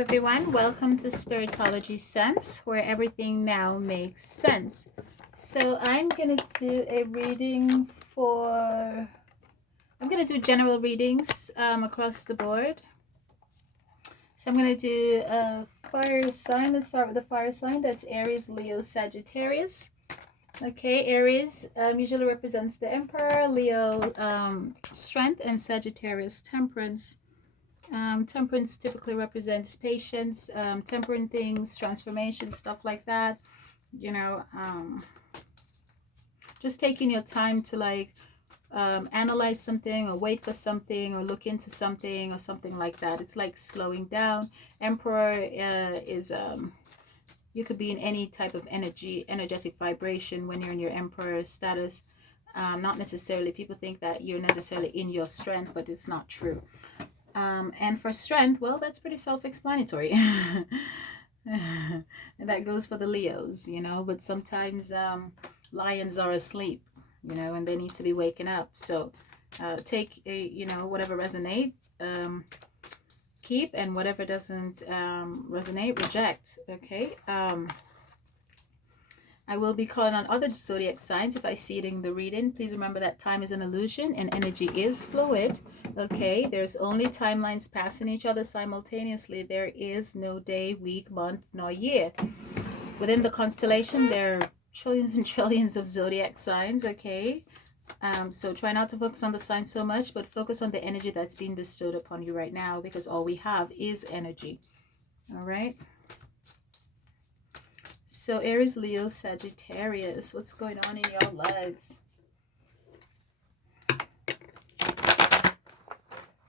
everyone, welcome to Spiritology Sense, where everything now makes sense. So I'm gonna do a reading I'm gonna do general readings across the board. So I'm gonna do a fire sign. Let's start with the fire sign. That's Aries, Leo, Sagittarius. Okay, Aries usually represents the Emperor, Leo strength, and Sagittarius temperance. Temperance typically represents patience, tempering things, transformation, stuff like that. You know, just taking your time to like analyze something or wait for something or look into something or something like that. It's like slowing down. Emperor is you could be in any type of energetic vibration when you're in your emperor status. Not necessarily, people think that you're necessarily in your strength, but it's not true. And for strength, well, that's pretty self-explanatory. And that goes for the Leos, you know, but sometimes lions are asleep, you know, and they need to be waking up. So take a, you know, whatever resonate, keep, and whatever doesn't resonate, reject. Okay. I will be calling on other zodiac signs if I see it in the reading. Please remember that time is an illusion and energy is fluid. Okay, there's only timelines passing each other simultaneously. There is no day, week, month, nor year. Within the constellation, there are trillions and trillions of zodiac signs. Okay, so try not to focus on the sign so much, but focus on the energy that's being bestowed upon you right now, because all we have is energy. All right. So Aries, Leo, Sagittarius, what's going on in your lives?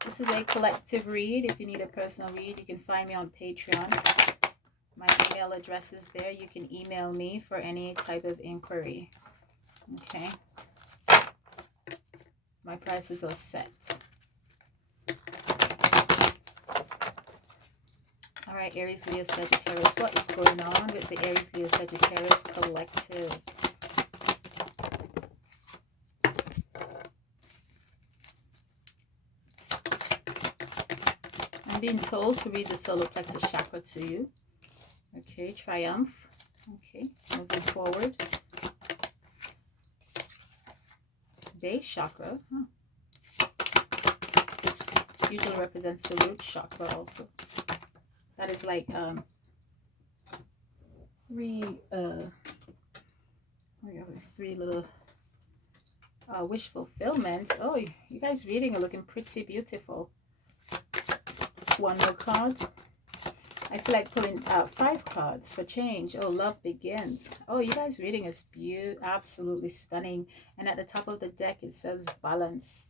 This is a collective read. If you need a personal read, you can find me on Patreon. My email address is there. You can email me for any type of inquiry. Okay. My prices are set. All right, Aries, Leo, Sagittarius. What is going on with the Aries, Leo, Sagittarius collective? I'm being told to read the solar plexus chakra to you. Okay, triumph. Okay, moving forward. Base chakra, which usually represents the root chakra also. That is like three little wish fulfillment. Oh, you guys reading are looking pretty beautiful. One more card. I feel like pulling out 5 cards for change. Oh, love begins. Oh, you guys reading is absolutely stunning. And at the top of the deck, it says balance.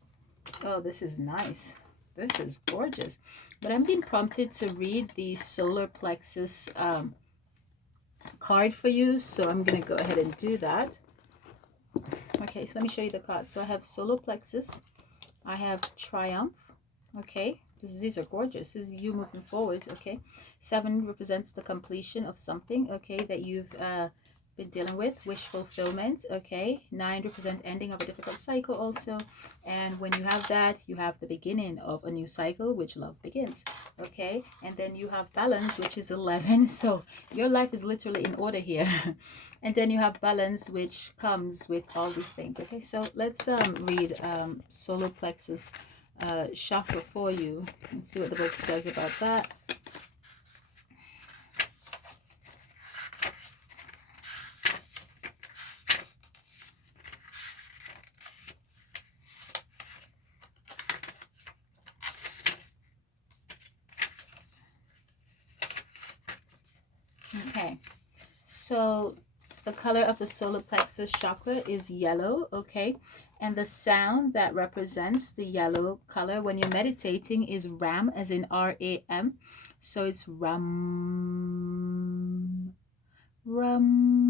Oh, this is nice. This is gorgeous. But I'm being prompted to read the solar plexus card for you. So I'm going to go ahead and do that. Okay, so let me show you the cards. So I have solar plexus. I have triumph. Okay. These are gorgeous. This is you moving forward. Okay. 7 represents the completion of something. Okay, that you've been dealing with. Wish fulfillment. Okay. 9 represents ending of a difficult cycle also. And when you have that, you have the beginning of a new cycle, which love begins. Okay. And then you have balance, which is 11. So your life is literally in order here. And then you have balance, which comes with all these things. Okay. So let's read solar plexus chakra for you and see what the book says about that. Okay, so the color of the solar plexus chakra is yellow. Okay, and the sound that represents the yellow color when you're meditating is Ram, as in RAM. So it's Ram, Ram.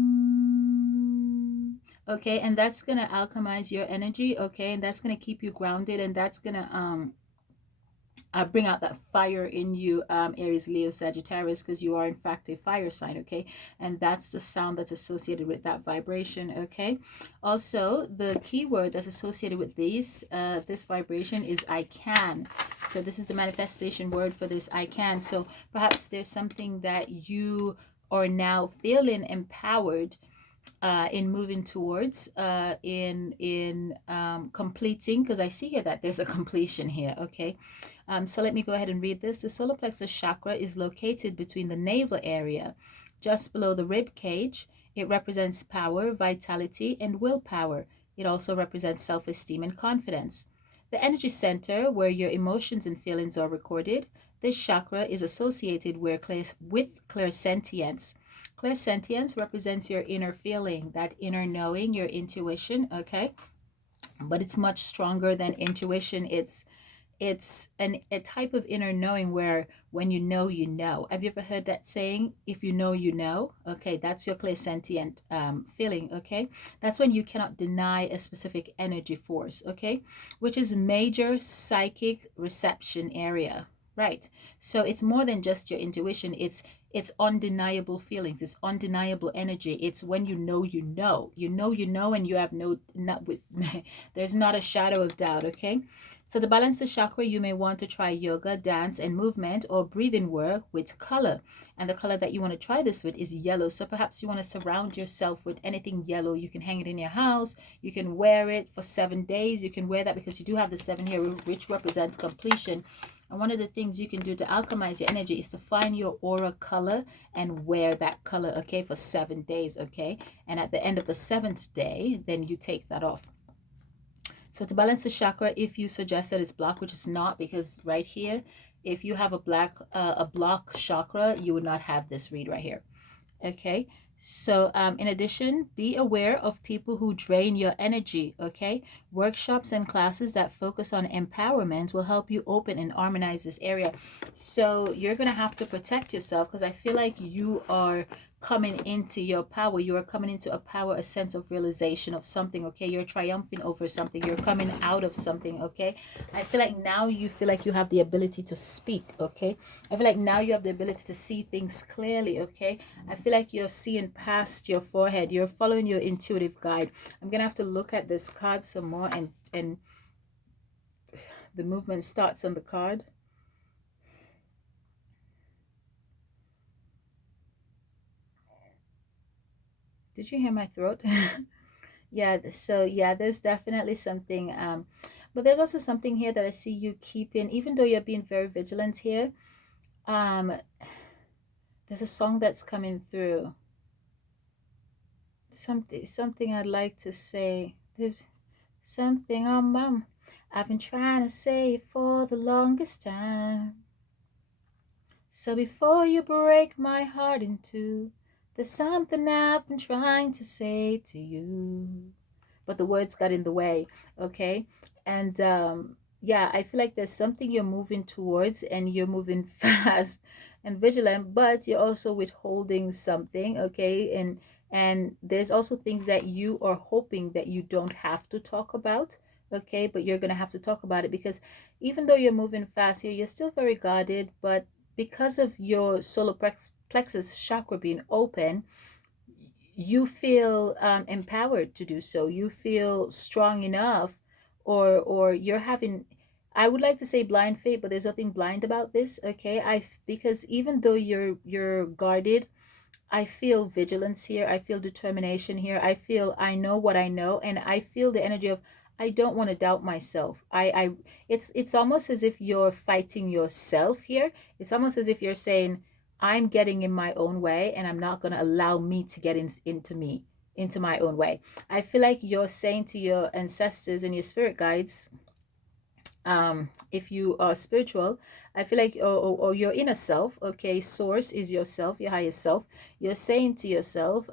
Okay, and that's gonna alchemize your energy. Okay, and that's gonna keep you grounded, and that's gonna bring out that fire in you, Aries, Leo, Sagittarius, because you are in fact a fire sign, okay? And that's the sound that's associated with that vibration, okay? Also, the keyword that's associated with this vibration is I can. So this is the manifestation word for this, I can. So perhaps there's something that you are now feeling empowered in moving towards, in completing, because I see here that there's a completion here, okay? So let me go ahead and read this. The solar plexus chakra is located between the navel area, just below the rib cage. It represents power, vitality, and willpower. It also represents self-esteem and confidence. The energy center, where your emotions and feelings are recorded, this chakra is associated with clairsentience. Clairsentience represents your inner feeling, that inner knowing, your intuition, okay? But it's much stronger than intuition. It's a type of inner knowing where when you know, you know. Have you ever heard that saying, if you know, you know? Okay, that's your clairsentient feeling, okay? That's when you cannot deny a specific energy force, okay? Which is major psychic reception area, right? So it's more than just your intuition. It's undeniable feelings. It's undeniable energy. It's when you know, you know. You know, and you have no, not with, there's not a shadow of doubt, okay? So to balance the chakra, you may want to try yoga, dance, and movement, or breathing work with color. And the color that you want to try this with is yellow. So perhaps you want to surround yourself with anything yellow. You can hang it in your house. You can wear it for 7 days. You can wear that because you do have the 7 here, which represents completion. And one of the things you can do to alchemize your energy is to find your aura color and wear that color, okay, for 7 days, okay? And at the end of the 7th day, then you take that off. So to balance the chakra, if you suggest that it's blocked, which is not, because right here, if you have a block chakra, you would not have this read right here. Okay. So in addition, be aware of people who drain your energy, okay? Workshops and classes that focus on empowerment will help you open and harmonize this area. So you're going to have to protect yourself, because I feel like you are coming into your power. You are coming into a power, a sense of realization of something, okay? You're triumphing over something. You're coming out of something, okay? I feel like now you feel like you have the ability to speak, okay? I feel like now you have the ability to see things clearly, okay? I feel like you're seeing past your forehead. You're following your intuitive guide. I'm going to have to look at this card some more, and the movement starts on the card. Did you hear my throat? Yeah, so yeah, there's definitely something, but there's also something here that I see you keeping, even though you're being very vigilant here. um there's a song that's coming through, something I'd like to say. There's something on my, I've been trying to say it for the longest time. So before you break my heart in two, there's something I've been trying to say to you, but the words got in the way, okay? And yeah, I feel like there's something you're moving towards, and you're moving fast and vigilant, but you're also withholding something, okay? And there's also things that you are hoping that you don't have to talk about, okay? But you're gonna have to talk about it, because even though you're moving fast here, you're still very guarded. But because of your solar plexus chakra being open, you feel empowered to do so. You feel strong enough, or you're having, I would like to say blind faith, but there's nothing blind about this, okay? Because even though you're guarded, I feel vigilance here. I feel determination here. I feel I know what I know, and I feel the energy of I don't want to doubt myself. It's almost as if you're fighting yourself here. It's almost as if you're saying, I'm getting in my own way, and I'm not going to allow me to get into my own way. I feel like you're saying to your ancestors and your spirit guides, if you are spiritual, I feel like, or your inner self, okay, source is yourself, your higher self. You're saying to yourself,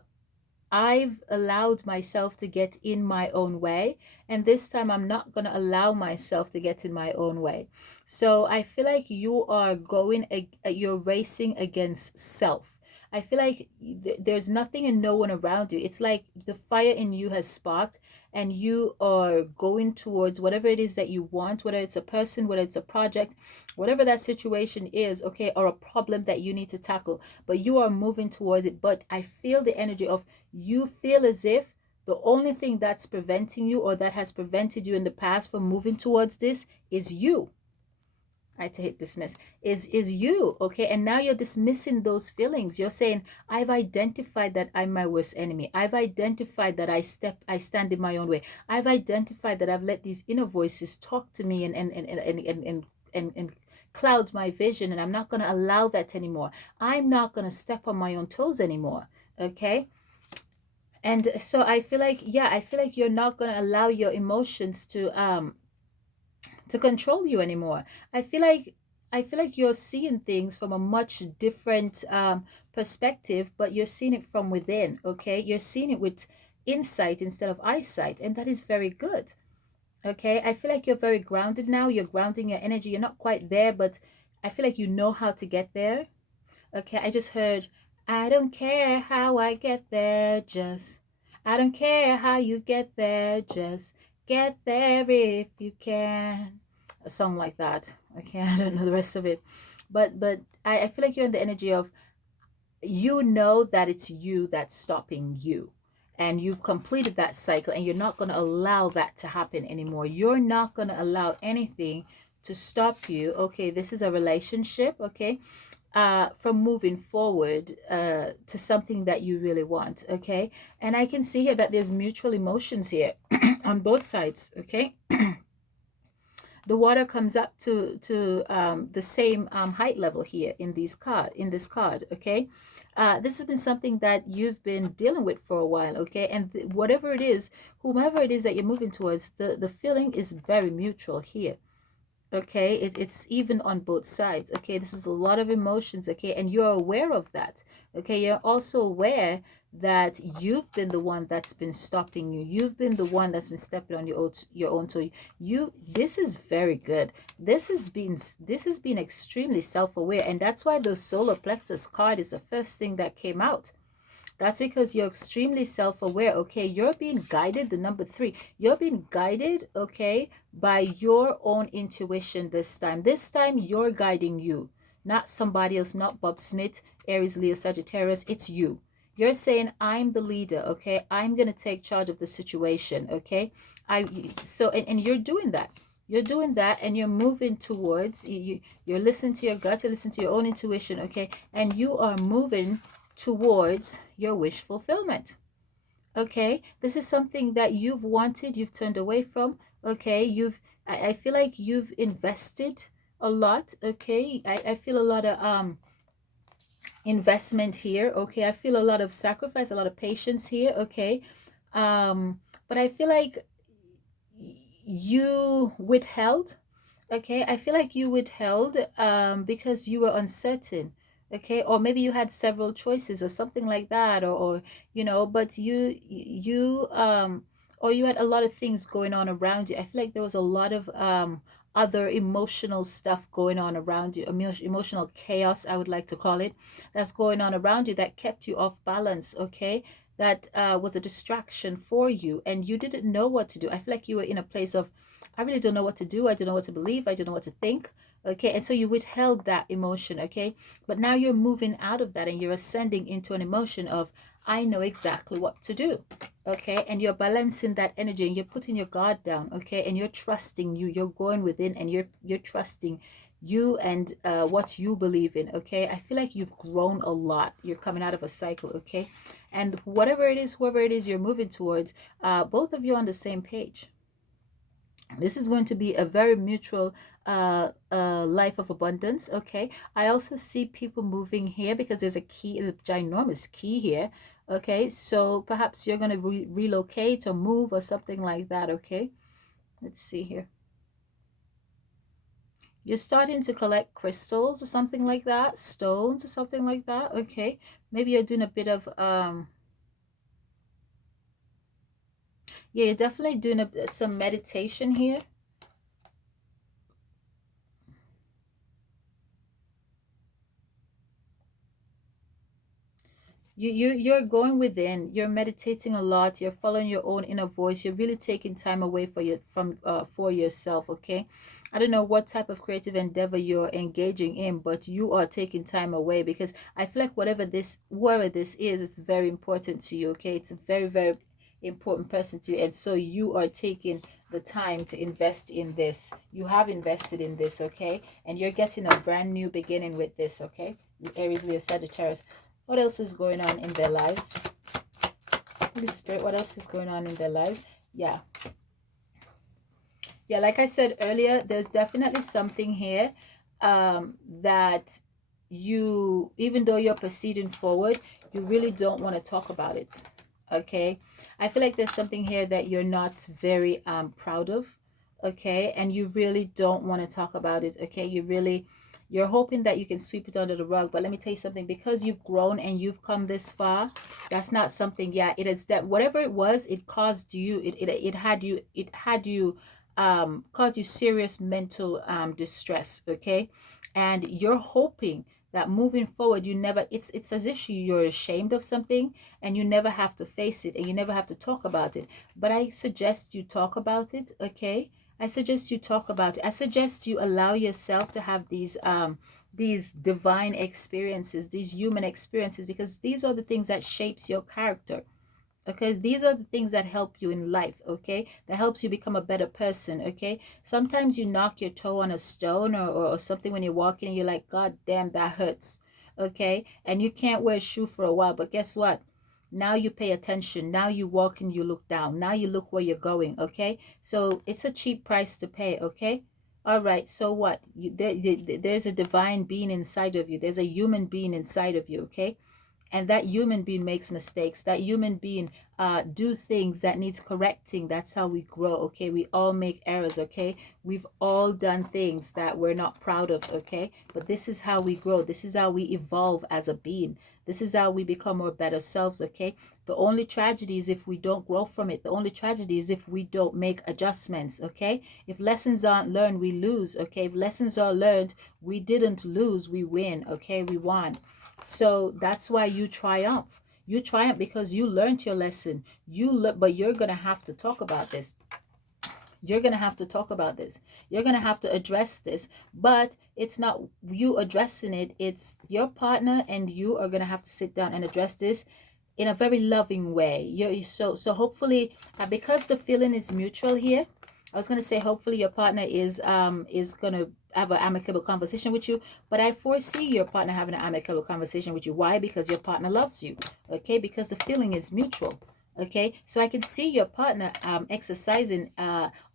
I've allowed myself to get in my own way, and this time I'm not going to allow myself to get in my own way. So I feel like you are you're racing against self. I feel like there's nothing and no one around you. It's like the fire in you has sparked, and you are going towards whatever it is that you want, whether it's a person, whether it's a project, whatever that situation is, okay, or a problem that you need to tackle, but you are moving towards it. But I feel the energy of, you feel as if the only thing that's preventing you, or that has prevented you in the past from moving towards this, is you. I had to hit dismiss. Is you, okay? And now you're dismissing those feelings. You're saying, I've identified that I'm my worst enemy. I've identified that I stand in my own way. I've identified that I've let these inner voices talk to me and cloud my vision, and I'm not going to allow that anymore. I'm not going to step on my own toes anymore, okay? And so I feel like, yeah, I feel like you're not going to allow your emotions to control you anymore. I feel like you're seeing things from a much different perspective, but you're seeing it from within, okay? You're seeing it with insight instead of eyesight, and that is very good. Okay, I feel like you're very grounded now. You're grounding your energy. You're not quite there, but I feel like you know how to get there. Okay, I just heard, I don't care how I get there, just, I don't care how you get there, just get there if you can. A song like that. Okay, I don't know the rest of it. But I feel like you're in the energy of, you know that it's you that's stopping you. And you've completed that cycle, and you're not going to allow that to happen anymore. You're not going to allow anything to stop you. Okay, this is a relationship, okay, from moving forward to something that you really want, okay? And I can see here that there's mutual emotions here on both sides, okay? The water comes up to the same height level here in this card, okay? This has been something that you've been dealing with for a while, okay? And whatever it is, whomever it is that you're moving towards, the feeling is very mutual here, okay? It's even on both sides, okay? This is a lot of emotions, okay? And you're aware of that, okay? You're also aware that you've been the one that's been stopping you. You've been the one that's been stepping on your own toe. This is very good. This has been extremely self-aware, and that's why the solar plexus card is the first thing that came out. That's because you're extremely self-aware, okay? You're being guided, the number 3. You're being guided, okay, by your own intuition this time. This time, you're guiding you, not somebody else, not Bob Smith, Aries, Leo, Sagittarius. It's you. You're saying, I'm the leader, okay? I'm going to take charge of the situation, okay? And you're doing that. You're doing that, and you're moving towards, you're listening to your gut, you listen to your own intuition, okay? And you are moving towards your wish fulfillment, okay? This is something that you've wanted, you've turned away from, okay? I feel like you've invested a lot, okay? I feel a lot of investment here, okay? I feel a lot of sacrifice, a lot of patience here, okay? But I feel like you withheld, okay? I feel like you withheld because you were uncertain, okay? Or maybe you had several choices or something like that, or but or you had a lot of things going on around you. I feel like there was a lot of other emotional stuff going on around you, emotional chaos, I would like to call it, that's going on around you, that kept you off balance, okay? That was a distraction for you, and you didn't know what to do. I feel like you were in a place of, I really don't know what to do. I don't know what to believe. I don't know what to think. Okay. And so you withheld that emotion. Okay. But now you're moving out of that, and you're ascending into an emotion of, I know exactly what to do. Okay. And you're balancing that energy, and you're putting your guard down. Okay. And you're trusting you. You're going within, and you're trusting you and what you believe in. Okay. I feel like you've grown a lot. You're coming out of a cycle. Okay. And whatever it is, whoever it is you're moving towards, both of you on the same page. This is going to be a very mutual life of abundance, okay? I also see people moving here because there's a key, a ginormous key here, okay? So perhaps you're going to relocate or move or something like that, okay? Let's see here. You're starting to collect crystals or something like that, stones or something like that, okay? Maybe you're doing a bit of yeah, you're definitely doing some meditation here. You're going within, you're meditating a lot, you're following your own inner voice, you're really taking time away for yourself, okay? I don't know what type of creative endeavor you're engaging in, but you are taking time away, because I feel like whoever this is, it's very important to you, okay? It's a very, very important person to you, and so you are taking the time to invest in this. You have invested in this, okay? And you're getting a brand new beginning with this, okay? Aries, Leo, Sagittarius. What else is going on in their lives? Holy Spirit, what else is going on in their lives? Yeah. Yeah, like I said earlier, there's definitely something here that you, even though you're proceeding forward, you really don't want to talk about it. Okay. I feel like there's something here that you're not very proud of. Okay. And you really don't want to talk about it. Okay. You're hoping that you can sweep it under the rug. But let me tell you something, because you've grown and you've come this far, that's not something, yeah, it is that whatever it was, it caused you, it had you cause you serious mental distress, okay? And you're hoping that moving forward, you never, it's as if you're ashamed of something and you never have to face it and you never have to talk about it. But I suggest you talk about it, okay? I suggest you talk about it. I suggest you allow yourself to have these divine experiences, these human experiences, because these are the things that shapes your character. Okay, these are the things that help you in life, okay, that helps you become a better person, okay. Sometimes you knock your toe on a stone, or something when you're walking and you're like, god damn, that hurts, okay, and you can't wear a shoe for a while, but guess what, now you pay attention, now you walk and you look down, now you look where you're going, okay. So it's a cheap price to pay, okay. All right, so what, there's a divine being inside of you, there's a human being inside of you, okay, and that human being makes mistakes, that human being do things that needs correcting. That's how we grow, okay. We all make errors, okay. We've all done things that we're not proud of, okay, but this is how we grow, this is how we evolve as a being, this is how we become our better selves, okay. The only tragedy is if we don't grow from it. The only tragedy is if we don't make adjustments, okay. If lessons aren't learned, we lose, okay. If lessons are learned, we didn't lose, we win, okay, we won. So that's why you triumph. You triumph because you learned your lesson. But you're gonna have to talk about this. You're gonna have to talk about this. You're gonna have to address this. But it's not you addressing it. It's your partner and you are gonna have to sit down and address this in a very loving way. So hopefully, because the feeling is mutual here, I was gonna say hopefully your partner is gonna have an amicable conversation with you, but I foresee your partner having an amicable conversation with you. Why? Because your partner loves you. Okay, because the feeling is mutual. Okay, so I can see your partner exercising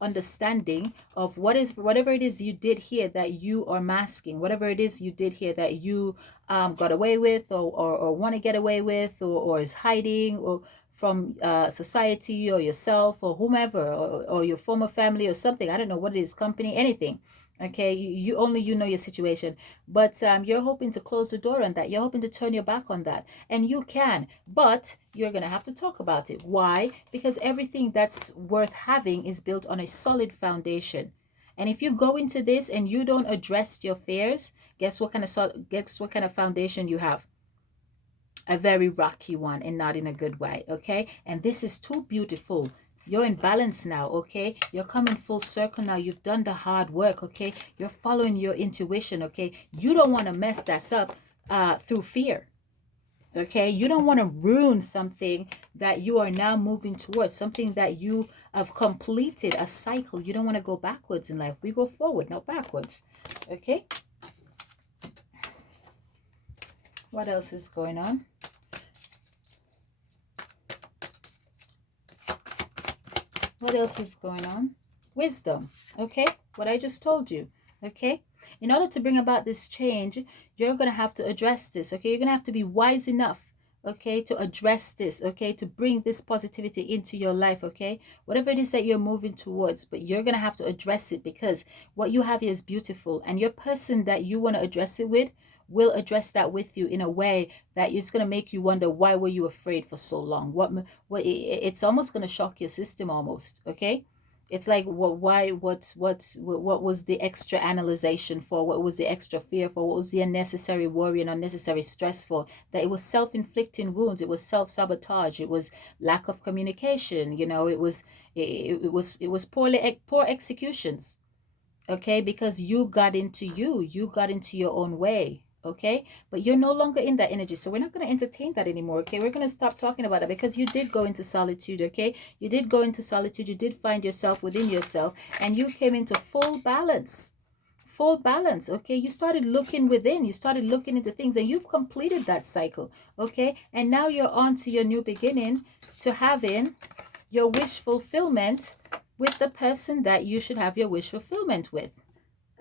understanding of whatever it is you did here that you are masking, whatever it is you did here that you got away with, or want to get away with, or is hiding, or from society or yourself or whomever, or your former family or something. I don't know what it is, company, anything. Okay, you only you know your situation, but you're hoping to close the door on that. You're hoping to turn your back on that, and you can, but you're gonna have to talk about it. Why? Because everything that's worth having is built on a solid foundation. And if you go into this and you don't address your fears, guess what kind of foundation you have? A very rocky one, and not in a good way, okay. And this is too beautiful. You're in balance now, okay. You're coming full circle now. You've done the hard work, okay. You're following your intuition, okay. You don't want to mess that up through fear, okay. You don't want to ruin something that you are now moving towards, something that you have completed, a cycle. You don't want to go backwards in life. We go forward, not backwards, okay. What else is going on? What else is going on? Wisdom, okay? What I just told you, okay? In order to bring about this change, you're going to have to address this, okay? You're going to have to be wise enough, okay, to address this, okay, to bring this positivity into your life, okay? Whatever it is that you're moving towards, but you're going to have to address it, because what you have here is beautiful, and your person that you want to address it with will address that with you in a way that it's going to make you wonder, why were you afraid for so long? It's almost going to shock your system almost, okay? It's like, what was the extra analyzation for? What was the extra fear for? What was the unnecessary worry and unnecessary stress for? That it was self-inflicting wounds, it was self-sabotage, it was lack of communication, it was poor executions. Okay, because you got into your own way. Okay, but you're no longer in that energy, so we're not going to entertain that anymore. Okay, we're going to stop talking about that, because you did go into solitude. Okay, you did go into solitude, you did find yourself within yourself, and you came into full balance. Full balance. Okay, you started looking within, you started looking into things, and you've completed that cycle. Okay, and now you're on to your new beginning, to having your wish fulfillment with the person that you should have your wish fulfillment with.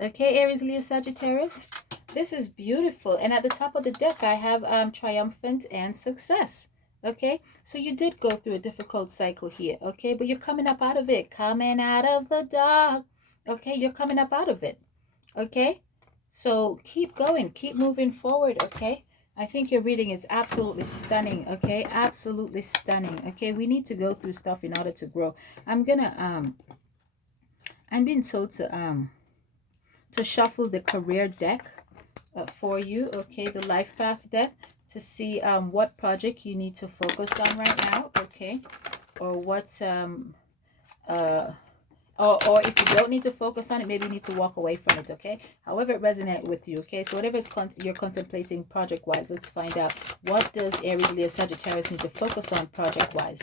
Okay, Aries, Leo, Sagittarius. This is beautiful. And at the top of the deck, I have triumphant and success. Okay, so you did go through a difficult cycle here. Okay, but you're coming up out of it. Coming out of the dark. Okay, you're coming up out of it. Okay, so keep going, keep moving forward. Okay, I think your reading is absolutely stunning. Okay, absolutely stunning. Okay, we need to go through stuff in order to grow. I'm being told to shuffle the career deck for you. Okay, the life path deck, to see what project you need to focus on right now. Okay, or what or if you don't need to focus on it, maybe you need to walk away from it. Okay, however it resonates with you. Okay, so whatever is you're contemplating project wise, let's find out, what does Aries, Leo, Sagittarius need to focus on project wise.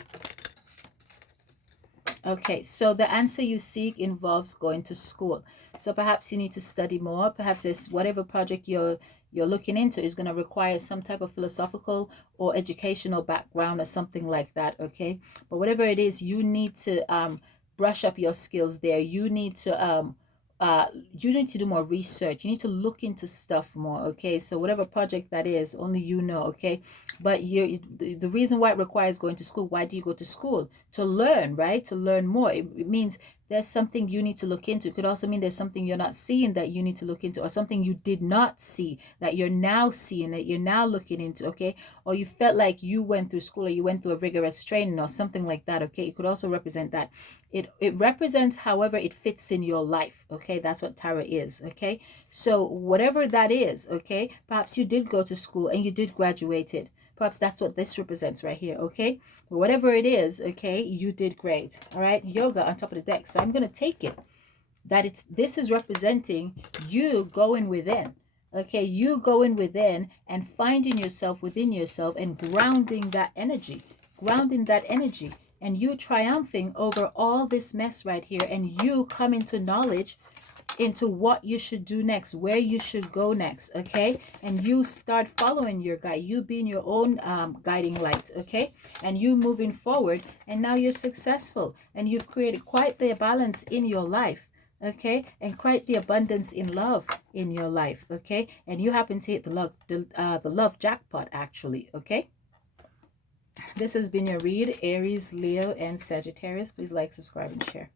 Okay, so the answer you seek involves going to school. So perhaps you need to study more. Perhaps this whatever project you're looking into is going to require some type of philosophical or educational background or something like that. Okay, but whatever it is, you need to brush up your skills there. You need to do more research. You need to look into stuff more. Okay, so whatever project that is, only you know. Okay, but the reason why it requires going to school, why do you go to school? To learn, right? To learn more. It means there's something you need to look into. It could also mean there's something you're not seeing that you need to look into, or something you did not see that you're now seeing, that you're now looking into. Okay, or you felt like you went through school, or you went through a rigorous training or something like that. Okay, it could also represent that. It represents however it fits in your life. Okay, that's what tarot is. Okay, so whatever that is, okay, perhaps you did go to school and you did graduate it. Perhaps that's what this represents right here. Okay, whatever it is, okay, you did great. All right, yoga on top of the deck. So I'm going to take it that this is representing you going within. Okay, you going within and finding yourself within yourself and grounding that energy, and you triumphing over all this mess right here, and you coming to knowledge into what you should do next, where you should go next. Okay, and you start following your guide, you being your own guiding light. Okay, and you moving forward, and now you're successful, and you've created quite the balance in your life. Okay, and quite the abundance in love in your life. Okay, and you happen to hit the love jackpot actually. Okay, this has been your read, Aries, Leo, and Sagittarius. Please like, subscribe, and share.